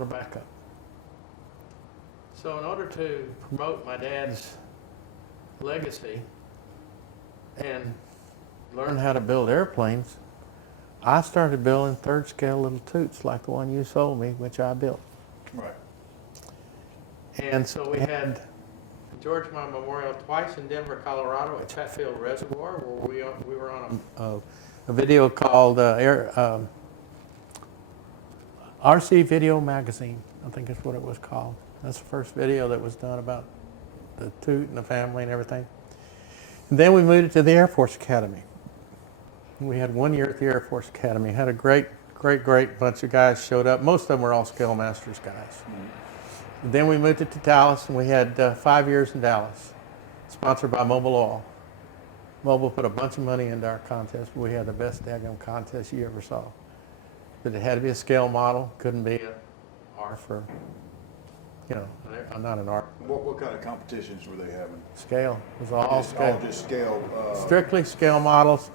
want to back up. So in order to promote my dad's legacy and learn how to build airplanes, I started building third scale little Toots like the one you sold me, which I built. Right. And so we had George Moore Memorial twice in Denver, Colorado at Chatfield Reservoir, where we were on a video called RC Video Magazine, I think is what it was called. That's the first video that was done about the Toot and the family and everything. And then we moved it to the Air Force Academy. We had 1 year at the Air Force Academy. Had a great bunch of guys showed up. Most of them were all Scale Masters guys. Mm-hmm. Then we moved it to Dallas, and we had 5 years in Dallas, sponsored by Mobil Oil. Mobil put a bunch of money into our contest. We had the best daggum contest you ever saw. But it had to be a scale model. Couldn't be an ARF or, you know, not an ARF. What kind of competitions were they having? Scale. It was all scale. All just scale. Strictly scale models.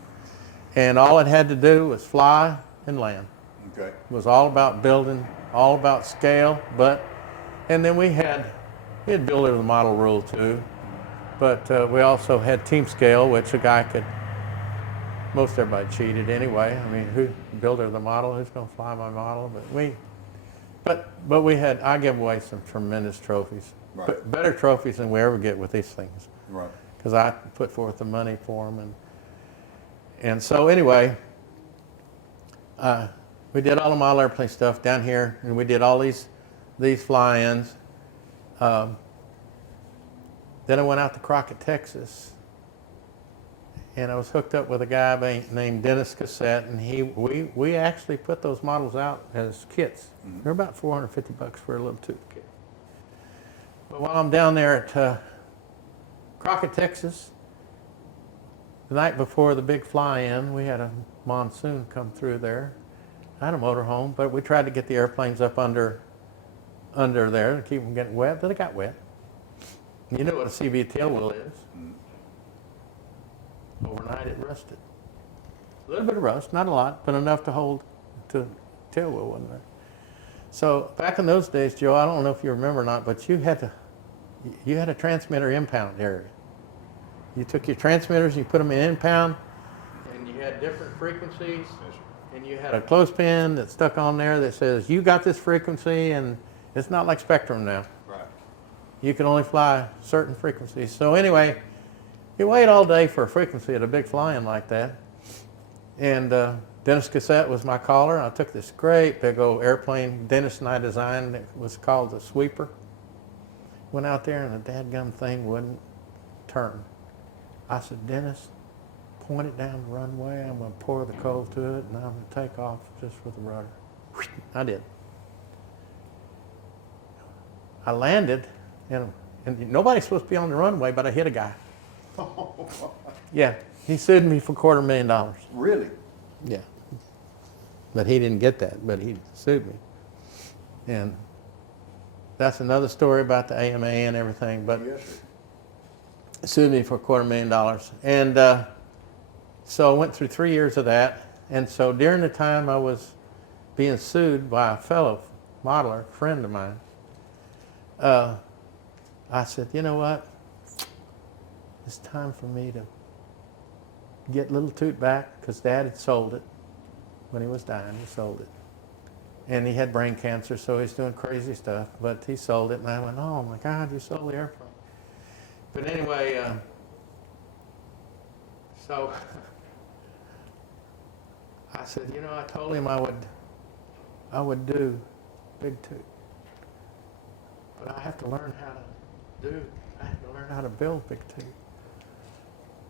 And all it had to do was fly and land. Okay. It was all about building, all about scale. And then we had builder of the model rule too. But we also had team scale, which a guy could, most everybody cheated anyway. I mean, who builder of the model, who's going to fly my model? But we had, I gave away some tremendous trophies. Right. Better trophies than we ever get with these things. Right. Because I put forth the money for them. And so anyway, we did all the model airplane stuff down here, and we did all these fly-ins. Then I went out to Crockett, Texas, and I was hooked up with a guy named Dennis Cassette, and we actually put those models out as kits. Mm-hmm. They're about $450 for a little Toot kit. But while I'm down there at Crockett, Texas, the night before the big fly-in, we had a monsoon come through there. I had a motorhome, but we tried to get the airplanes up under there to keep them getting wet, but they got wet. You know what a CV tail wheel is. Overnight it rusted. A little bit of rust, not a lot, but enough to hold to tail wheel, wasn't there? So back in those days, Joe, I don't know if you remember or not, but you had a transmitter impound area. You took your transmitters, you put them in impound, and you had different frequencies, and you had a clothespin that stuck on there that says, you got this frequency, and it's not like Spectrum now. Right. You can only fly certain frequencies. So anyway, you wait all day for a frequency at a big fly-in like that. And Dennis Cassette was my caller. I took this great big old airplane Dennis and I designed. It was called the Sweeper. Went out there, and the dadgum thing wouldn't turn. I said, Dennis, point it down the runway. I'm going to pour the coal to it, and I'm going to take off just with the rudder. I did. I landed, and nobody's supposed to be on the runway, but I hit a guy. Yeah, he sued me for $250,000. Really? Yeah. But he didn't get that, but he sued me. And that's another story about the AMA and everything, but Yes, sued me for $250,000. And so I went through 3 years of that. And so during the time I was being sued by a fellow modeler, friend of mine, I said, you know what? It's time for me to get Lil Toot back, because Dad had sold it when he was dying. He sold it. And he had brain cancer, so he's doing crazy stuff. But he sold it, and I went, oh my God, you sold the airplane. But anyway, so I said, you know, I told him I would do Big Toot. But I have to learn how to learn how to build Big Toot.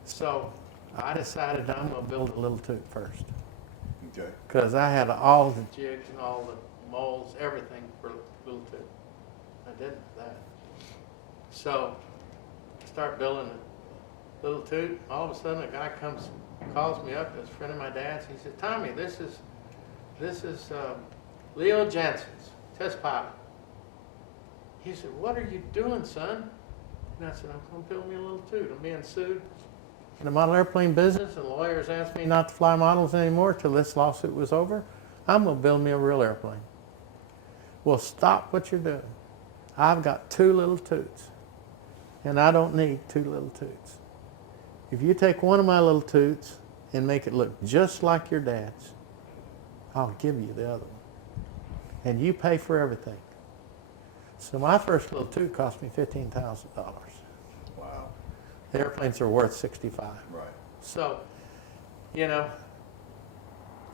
So I decided I'm going to build a Lil Toot first. Okay. Because I had all the jigs and all the molds, everything for Lil Toot. I didn't that. So I start building a Lil Toot. All of a sudden a guy calls me up, it's a friend of my dad's. He said, Tommy, this is Leo Janson's test pilot. He said, what are you doing, son? And I said, I'm going to build me a Lil Toot. I'm being sued in the model airplane business, and lawyers asked me not to fly models anymore till this lawsuit was over. I'm going to build me a real airplane. Well, stop what you're doing. I've got 2 little Toots, and I don't need 2 little Toots. If you take one of my little Toots and make it look just like your dad's, I'll give you the other one. And you pay for everything. So my first little Toot cost me $15,000. Wow. The airplanes are worth 65. Right. So, you know,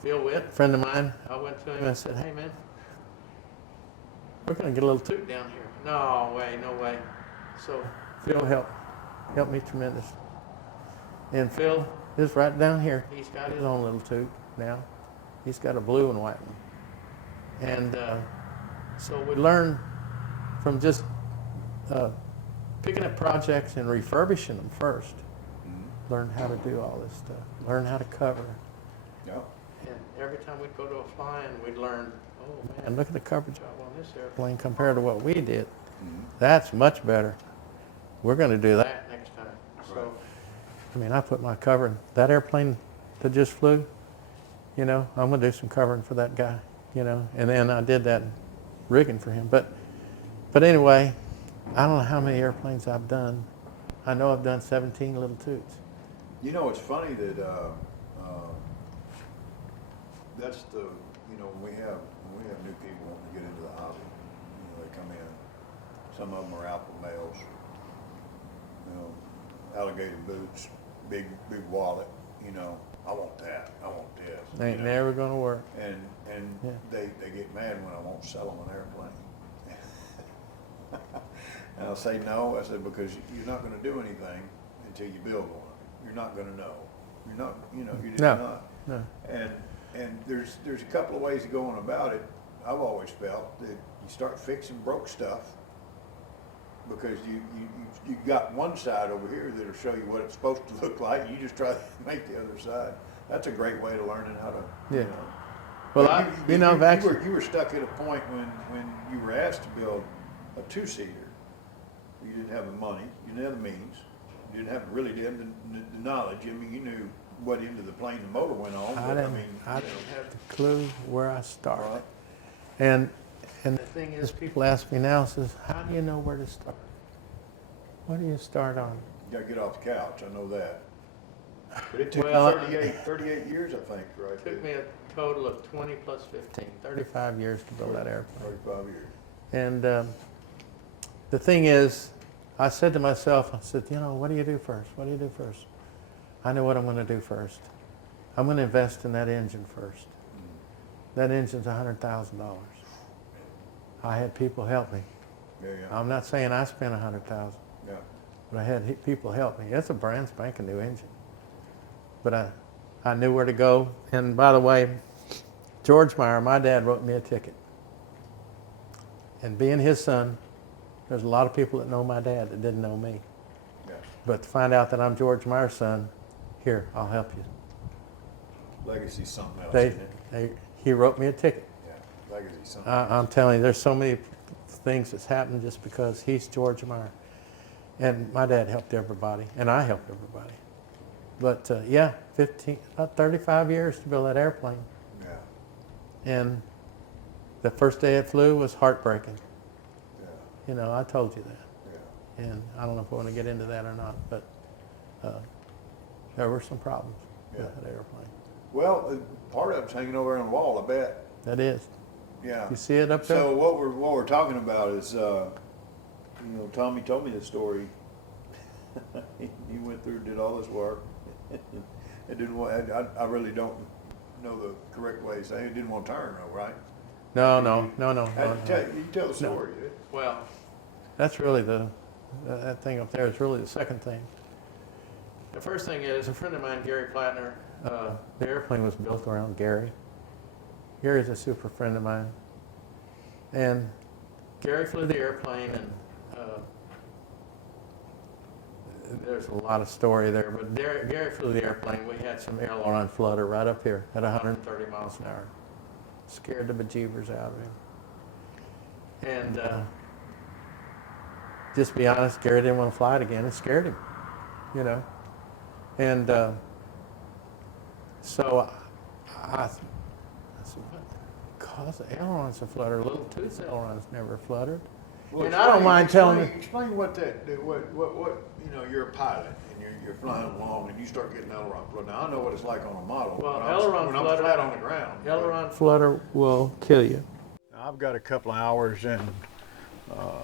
Phil Witt, a friend of mine, I went to him and said, hey man, we're going to get a little Toot down here. No way, no way. So Phil helped me tremendously. And Phil is right down here. He's got his own little Toot now. He's got a blue and white one. And so we learn from just picking up projects and refurbishing them first. Mm-hmm. Learn how to do all this stuff. Learn how to cover. Yeah. And every time we'd go to a fly-in, we'd learn, oh man, look at the cover job on this airplane compared to what we did. Mm-hmm. That's much better. We're going to do that next time. So, Right. I mean, I put my cover in that airplane that just flew. You know, I'm going to do some covering for that guy. You know, and then I did that rigging for him. But anyway, I don't know how many airplanes I've done. I know I've done 17 little Toots. You know, it's funny that that's the, you know, when we have new people wanting to get into the hobby, you know, they come in. Some of them are alpha males. You know, alligator boots, big wallet. You know, I want that. I want this. They ain't you know? never going to work. And Yeah. they get mad when I won't sell them an airplane. And I'll say no. I said, because you're not going to do anything until you build one. You're not going to know. You're not, you know, you're just No. not. No. And there's a couple of ways of going about it. I've always felt that you start fixing broke stuff because you got one side over here that'll show you what it's supposed to look like. You just try to make the other side. That's a great way to learning how to, Yeah. you know. Well, But you were stuck at a point when you were asked to build a 2-seater. You didn't have the money, you didn't have the means, you didn't have the knowledge. I mean, you knew what end of the plane the motor went on. I But didn't have the clue where I started. Right. And the thing is, people ask me now, says, how do you know where to start? What do you start on? You gotta get off the couch, I know that. But it took Well, you 38 years, I think, right? It took me a total of 20 plus 15, 35 years to build that airplane. 35 years. And the thing is, I said to myself, I said, you know, what do you do first? What do you do first? I know what I'm going to do first. I'm going to invest in that engine first. That engine's $100,000. I had people help me. Yeah, yeah. I'm not saying I spent $100,000, Yeah. but I had people help me. It's a brand spanking new engine. But I knew where to go. And by the way, George Meyer, my dad, wrote me a ticket. And being his son, there's a lot of people that know my dad that didn't know me. Yeah. But to find out that I'm George Meyer's son, here, I'll help you. Legacy's something else, isn't it? He wrote me a ticket. Yeah, legacy's something else. I'm telling you, there's so many things that's happened just because he's George Meyer. And my dad helped everybody, and I helped everybody. But yeah, about 35 years to build that airplane. Yeah, And the first day it flew was heartbreaking. yeah, You know, I told you that. yeah. And I don't know if I want to get into that or not, but there were some problems Yeah. with that airplane. Well, part of it's hanging over on the wall, I bet. That is. Yeah. You see it up there? So what we're talking about is, you know, Tommy told me the story. He went through, did all this work. It didn't want. I really don't know the correct way to say it. It didn't want to turn, though, right? No. You tell the story. No. Well, that's really that thing up there is really the second thing. The first thing is a friend of mine, Gary Paltner. The airplane was built around Gary. Gary's a super friend of mine, and Gary flew the airplane, and there's a lot of story there. But Gary flew the airplane. We had some aileron flutter right up here at 130 miles an hour. Scared the bejeebers out of him. And just be honest, Gary didn't want to fly it again. It scared him, you know. And so I said, what because the ailerons have fluttered. Lil Toot's ailerons never fluttered. Well, And I don't mind telling you. Explain what you know, you're a pilot and you're flying along and you start getting aileron flutter. Now, I know what it's like on a model. Well, when aileron I'm flutter, flat on the ground. aileron flutter will kill you. I've got a couple of hours in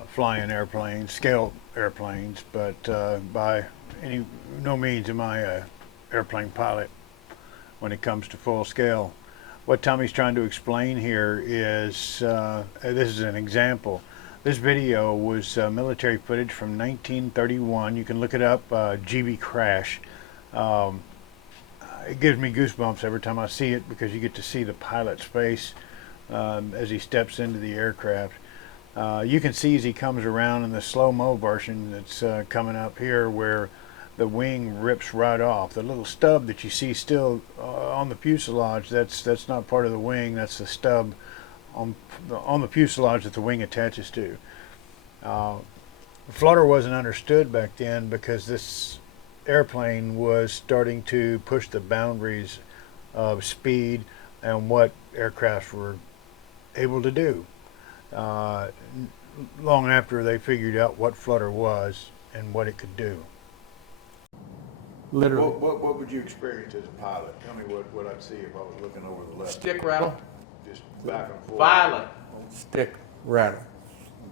flying airplanes, scale airplanes, but by no means am I a airplane pilot when it comes to full scale. What Tommy's trying to explain here is, this is an example. This video was military footage from 1931. You can look it up, GB Crash. It gives me goosebumps every time I see it because you get to see the pilot's face as he steps into the aircraft. You can see as he comes around in the slow-mo version that's coming up here where the wing rips right off. The little stub that you see still on the fuselage, that's not part of the wing, that's the stub on the fuselage that the wing attaches to. Flutter wasn't understood back then because this airplane was starting to push the boundaries of speed and what aircrafts were able to do. Long after they figured out what flutter was and what it could do. Literally. What would you experience as a pilot? Tell me what I'd see if I was looking over the left. Stick rattle. Just back and forth. Violent stick rattle.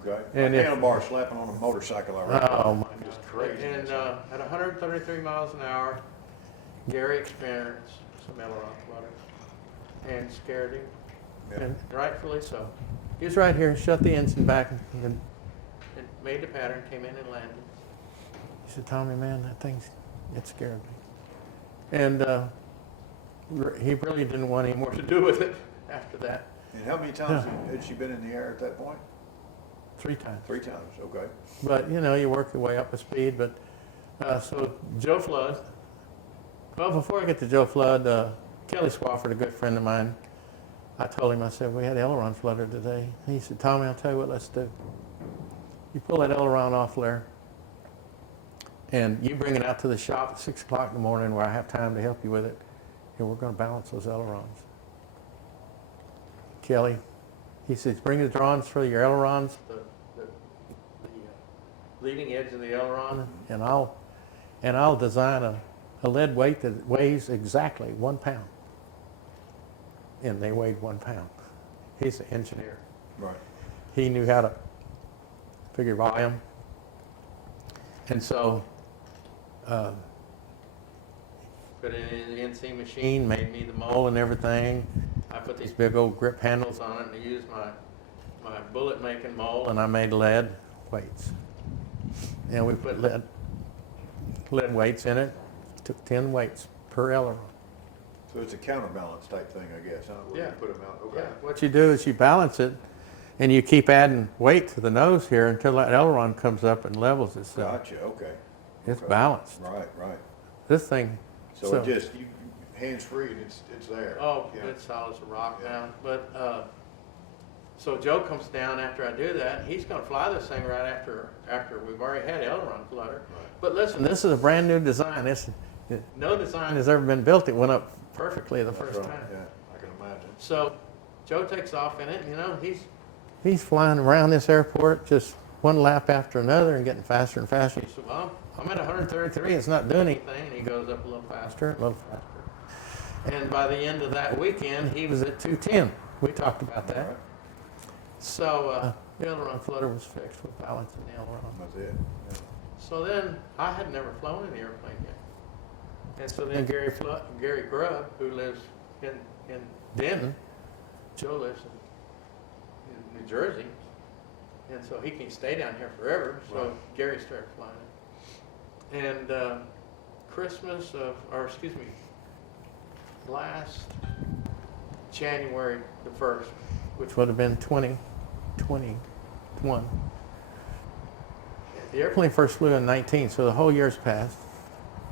Okay. And a if- handlebar slapping on a motorcycle. I reckon. Oh my Just God. crazy. And at 133 miles an hour, Gary experienced some aileron flutter and scared him, Yeah. and rightfully so. He was right here, shut the engine back, and made the pattern, came in and landed. He said, "Tommy, man, that thing's, it scared me." And he really didn't want any more to do with it after that. And how many times had she been in the air at that point? 3 times. 3 times. Okay. But, you know, you work your way up to speed. But so Joe Flood, well, before I get to Joe Flood, Kelly Swafford, a good friend of mine, I told him, I said, we had aileron flutter today. He said, Tommy, I'll tell you what, let's do. You pull that aileron off there, and you bring it out to the shop at 6 o'clock in the morning where I have time to help you with it, and we're going to balance those ailerons. Kelly, he says, bring the drawings for your ailerons, the leading edge of the aileron, and I'll design a lead weight that weighs exactly 1 pound. And they weighed 1 pound. He's an engineer. Right. He knew how to figure volume. And so, put it in the NC machine, made me the mold and everything. I put these big old grip handles on it and I used my bullet making mold, and I made lead weights. And we put lead weights in it. Took 10 weights per aileron. So it's a counterbalance type thing, I guess, huh? Where Yeah. you put them out. Okay. Yeah. What you do is you balance it, and you keep adding weight to the nose here until that aileron comes up and levels itself. Gotcha. Okay. It's Okay. balanced. Right. Right. This thing. So, it just you hands free and it's there. Oh, Yeah. it's solid as a rock Yeah. now. But so Joe comes down after I do that. He's going to fly this thing right after we've already had aileron flutter. Right. But listen, this is a brand new design. No design has ever been built. It went up perfectly the That's first right. time. Yeah, I can imagine. So Joe takes off in it, and, you know, he's flying around this airport just one lap after another and getting faster and faster. He said, well, I'm at 133, it's not doing anything, and he goes up a little faster, a little faster. And by the end of that weekend, he was at 210. We talked about that. Right. So the aileron flutter was fixed with balance in the aileron. That's it. Yeah. So then I had never flown in the airplane yet. And so then Gary Grubb, who lives in Denton, Joe lives in New Jersey, and so he can stay down here forever. So Right. Gary started flying it. And last January the 1st, which would have been 2021. The airplane first flew in 19, so the whole year's passed.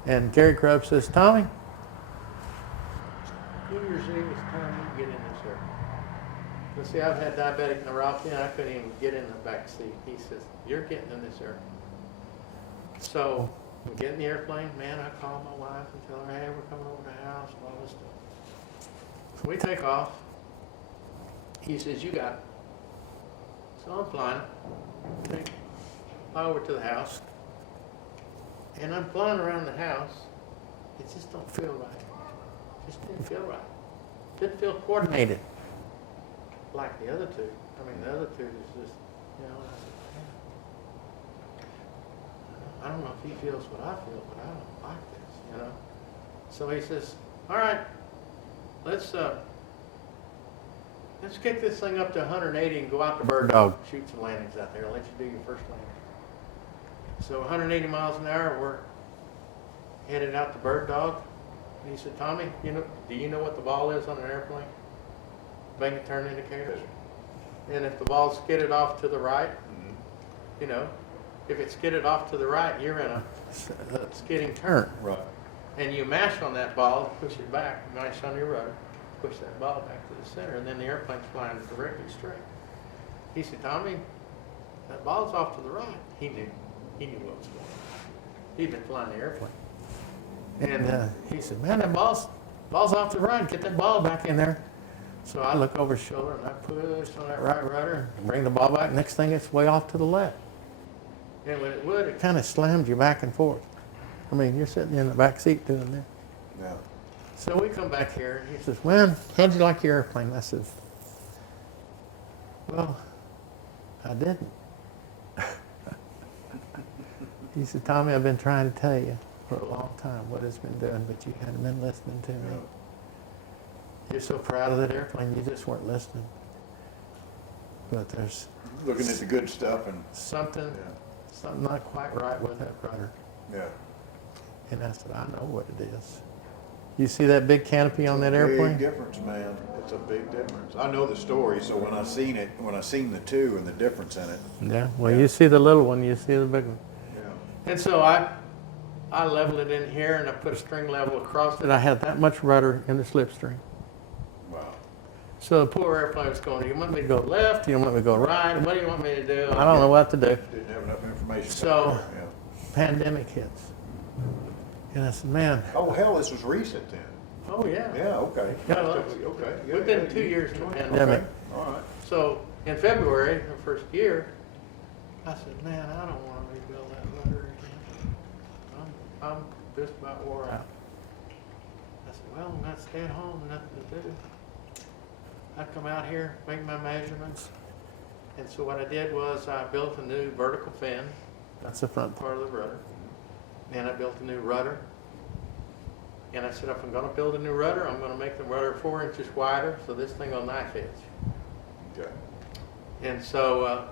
And Gary Grubb says, Tommy, New Year's Eve is time you get in this airplane. But see, I've had diabetic neuropathy and I couldn't even get in the back seat. He says, you're getting in this airplane. So we get in the airplane, man, I call my wife and tell her, hey, we're coming over to the house and all this stuff. So we take off. he says, you got it. So I'm flying. Fly over to the house. And I'm flying around the house. It just don't feel right. It just didn't feel right. Didn't feel coordinated like the other two. I mean, the other two is just, you know, I said, man, I don't know if he feels what I feel, but I don't like this, you know. So he says, all right, let's kick this thing up to 180 and go out to Bird Dog. Shoot some landings out there. I'll let you do your first landing. So 180 miles an hour, we're headed out to Bird Dog. And he said, Tommy, do you know what the ball is on an airplane? Bank and turn indicators. And if the ball's skidded off to the right, you know, if it's skidded off to the right, you're in a skidding turn. Right. And you mash on that ball, push it back, mash on your rudder, push that ball back to the center, and then the airplane's flying directly straight. He said, Tommy, that ball's off to the right. He knew what was going on. He'd been flying the airplane. And he said, man, that ball's off to the right. Get that ball back in there. So I look over his shoulder and I push on that right rudder and bring the ball back. Next thing, it's way off to the left. And when it would, it kind of slammed you back and forth. I mean, you're sitting in the back seat doing that. Yeah. So we come back here and he says, man, how'd you like your airplane? I said, well, I didn't. He said, Tommy, I've been trying to tell you for a long time what it's been doing, but you hadn't been listening to me. Yeah. You're so proud of that airplane, you just weren't listening. But there's Looking at the good stuff and, something not quite right with that rudder. yeah. And I said, I know what it is. You see that big canopy on that airplane? Big difference, man. It's a big difference. I know the story, so when I seen the two and the difference in it. Yeah, well, you see the little one, you see the big one. Yeah. And so I leveled it in here and I put a string level across it. I had that much rudder in the slipstream. Wow. So the poor airplane was going, you want me to go left? You want me to go right? What do you want me to do? I don't know what to do. Didn't have enough information. So- Yeah. Pandemic hits. And I said, man. Oh, hell, this was recent then. Oh, yeah. Yeah, okay. Yeah, well, Okay. Yeah, We've been yeah, 2 years in the okay. pandemic. All right. So in February, the first year, I said, man, I don't want to rebuild that rudder again. I'm just about wore out. I said, well, I'm not staying home, nothing to do. I'd come out here, make my measurements. And so what I did was I built a new vertical fin. That's the front part of the rudder. And I built a new rudder. And I said, if I'm going to build a new rudder, I'm going to make the rudder 4 inches wider, so this thing will knife edge. Okay. And so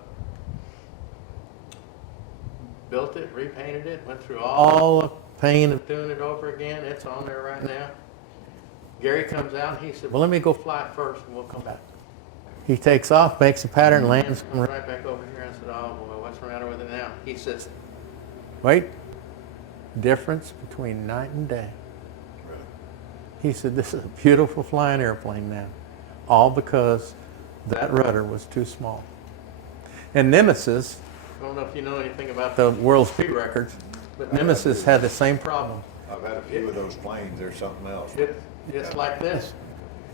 built it, repainted it, went through all the pain of doing it over again. It's on there right now. Gary comes out and he said, well, let me go fly it first and we'll come back. He takes off, makes a pattern, lands, comes right back over here. I said, oh boy, what's the matter with it now? He says, wait, difference between night and day. Right. He said, this is a beautiful flying airplane now, all because that rudder was too small. And Nemesis, I don't know if you know anything about the world speed records, but Nemesis had the same problem. I've had a few of those planes. There's something else. It's like this.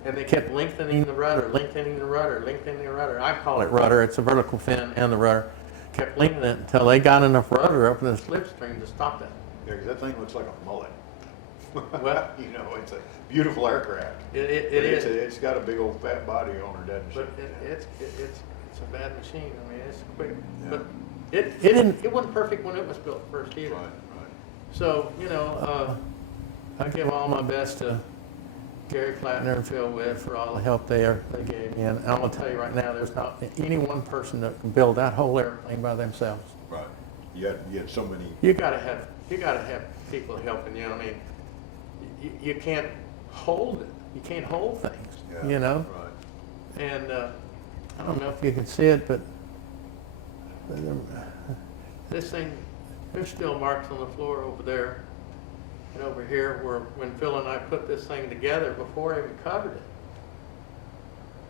And they kept lengthening the rudder, lengthening the rudder, lengthening the rudder. I call it rudder. It's a vertical fin and the rudder. Kept lengthening it until they got enough rudder up in the slipstream to stop that. Yeah, 'cause that thing looks like a mullet. Well, You know, it's a beautiful aircraft. It But is. It's got a big old fat body on her, doesn't But she? it's a bad machine. I mean, it's quick. Yeah. But it wasn't perfect when it was built first either. Right, right. So, you know, I give all my best to Gary Paltner and Phil Witt for all the help they gave me. And I'm going to tell you right now, there's not any one person that can build that whole airplane by themselves. Right. You had so many. You got to have people helping you. I mean, you can't hold it. You can't hold things, Yeah, you know? Right. And I don't know if you can see it, but this thing, there's still marks on the floor over there and over here where when Phil and I put this thing together before I even covered it.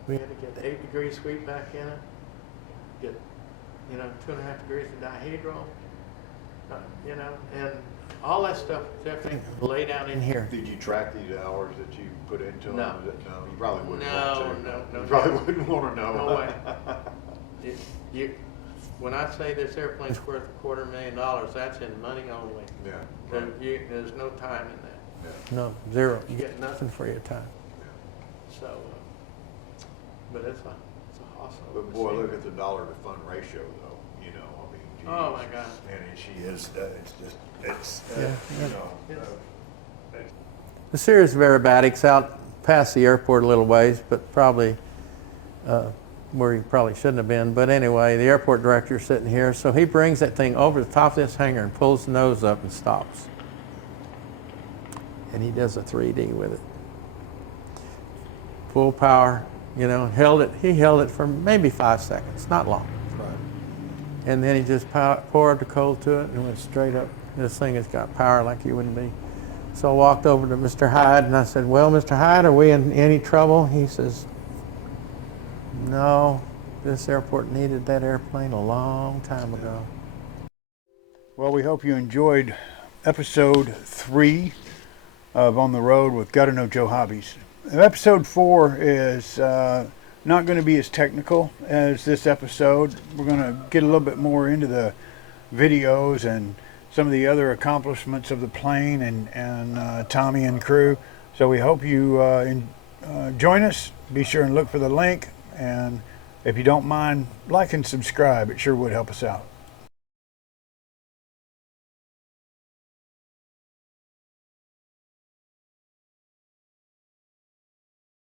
We had to get the 8-degree sweep back in it, get, 2.5 degrees of dihedral, and all that stuff, everything laid out in here. Did you track these hours that you put into them? No. No, you probably wouldn't No, want to. no, You probably wouldn't want to know. No way. When I say this airplane's worth $250,000, that's in money only. Yeah. Right. There's no time in that. Yeah. No, zero. You get nothing for your time. Yeah. So, but it's a awesome. But boy, look at the dollar to fund ratio, though. You know, I mean. Geez. Oh my God. And she is. It's just. It's. Yeah, You know. yes. The series of aerobatics out past the airport a little ways, but probably where he probably shouldn't have been. But anyway, the airport director's sitting here, so he brings that thing over the top of this hangar and pulls the nose up and stops. And he does a 3D with it. Full power, you know, he held it for maybe 5 seconds, not long. Right. And then he just poured the coal to it and went straight up. This thing has got power like you wouldn't be. So I walked over to Mr. Hyde and I said, well, Mr. Hyde, are we in any trouble? He says, no, this airport needed that airplane a long time ago. Well, we hope you enjoyed episode 3 of On the Road with Gotta Know Joe Hobbies. Episode 4 is not going to be as technical as this episode. We're going to get a little bit more into the videos and some of the other accomplishments of the plane and Tommy and crew. So we hope you join us. Be sure and look for the link. And if you don't mind, like and subscribe. It sure would help us out.